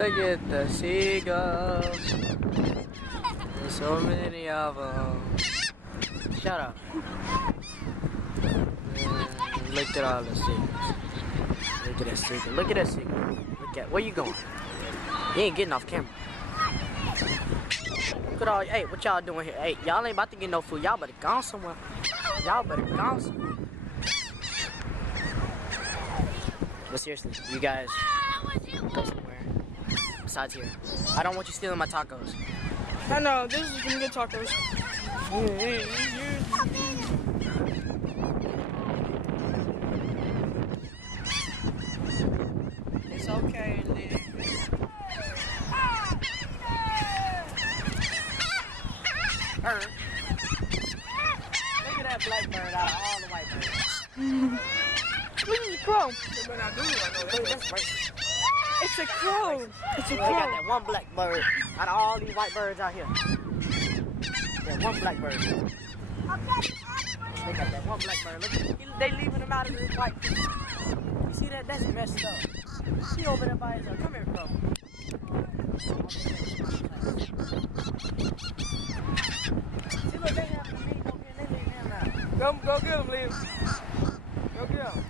Look at the seagulls. There's so many of them. Shut up. Look at all the seagulls. Look at that seagull. Look at that seagull. Look at where you going? You ain't getting off camera. Look at all. Hey, what y'all doing here? Hey, y'all ain't about to get no food. Y'all better go somewhere. Y'all better go somewhere. But seriously, you guys go somewhere besides here. I don't want you stealing my tacos. I know, this is some good tacos. It's okay, Liz. Look at that black bird out of all the white birds. Look at the crow. That's racist. It's a crow. It's a They got crow. that one black bird out of all these white birds out here. That one black bird. They got that one black bird. Look, they leaving him out of this white. You see that? That's messed up. He over there by himself. Come here, bro. See what they have to me. Go get him out. Go get him, Liz. Go get him.